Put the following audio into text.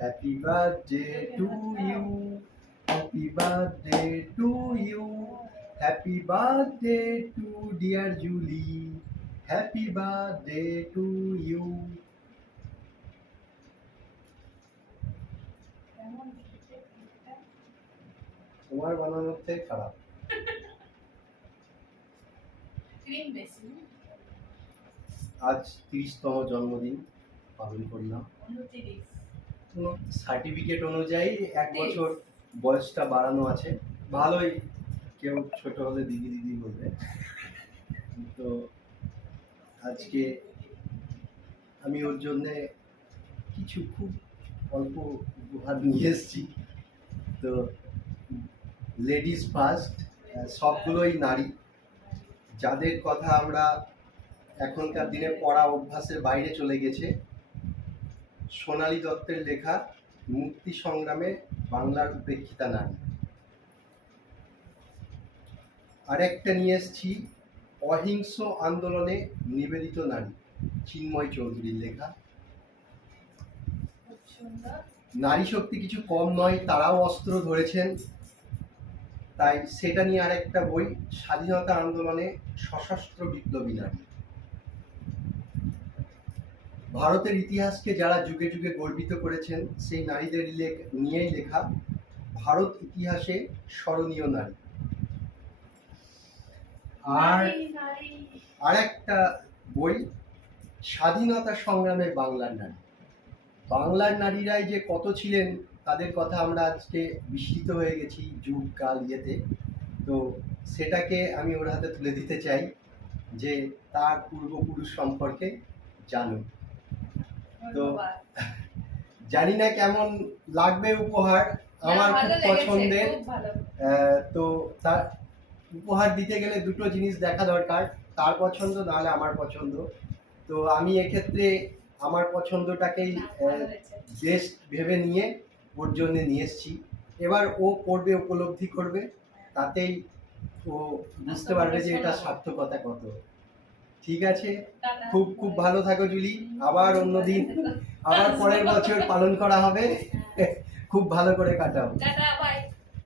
Happy birthday to you happy birthday to you happy birthday to dear Julie happy birthday to you তোমার বানানোর থেকে খারাপ আজ তিরিশতম জন্মদিন পালন করলাম। সার্টিফিকেট অনুযায়ী এক বছর বয়সটা বাড়ানো আছে। ভালোই। কেউ ছোট হলে দিদি দিদি বলবে। তো আজকে আমি ওর জন্যে কিছু খুব অল্প উপহার নিয়ে এসেছি। তো লেডিস ফার্স্ট সবগুলোই নারী। যাদের কথা আমরা এখনকার দিনে পড়া অভ্যাসের বাইরে চলে গেছে সোনালী দত্তের লেখা মুক্তি সংগ্রামে বাংলার উপেক্ষিতা নারী আরেকটা নিয়ে এসেছি, অহিংস আন্দোলনে নিবেদিত নারী, চিন্ময় চৌধুরীর লেখা। নারী শক্তি কিছু কম নয়, তারাও অস্ত্র ধরেছেন। তাই সেটা নিয়ে আরেকটা বই, স্বাধীনতা আন্দোলনে সশস্ত্র বিপ্লবী নারী। ভারতের ইতিহাসকে যারা যুগে যুগে গর্বিত করেছেন সেই নারীদের লেখ- নিয়েই লেখা ভারত ইতিহাসে স্মরণীয় নারী। আর নারী। আরেকটা বই স্বাধীনতা সংগ্রামে বাংলার নারী। বাংলার নারীরাই যে কত ছিলেন তাদের কথা আমরা আজকে বিস্মিত হয়ে গেছি যুগ কাল ইয়েতে। তো সেটাকে আমি ওর হাতে তুলে দিতে চাই যে তার পূর্বপুরুষ সম্পর্কে জানুক। তো। জানি না কেমন লাগবে উপহার আমার খুব পছন্দের। তো তার উপহার দিতে গেলে দুটো জিনিস দেখা দরকার তার পছন্দ নাহলে আমার পছন্দ। তো আমি এক্ষেত্রে আমার পছন্দটাকেই বেস্ট ভেবে নিয়ে ওর জন্য নিয়ে এসেছি। এবার ও পড়বে উপলব্ধি করবে তাতেই ও বুঝতে পারবে যে এটা সার্থকতা কত। ঠিক আছে? খুব খুব ভালো থাকো জুলি। আবার অন্যদিন আবার পরের বছর পালন করা হবে। খুব ভালো করে কাটাও।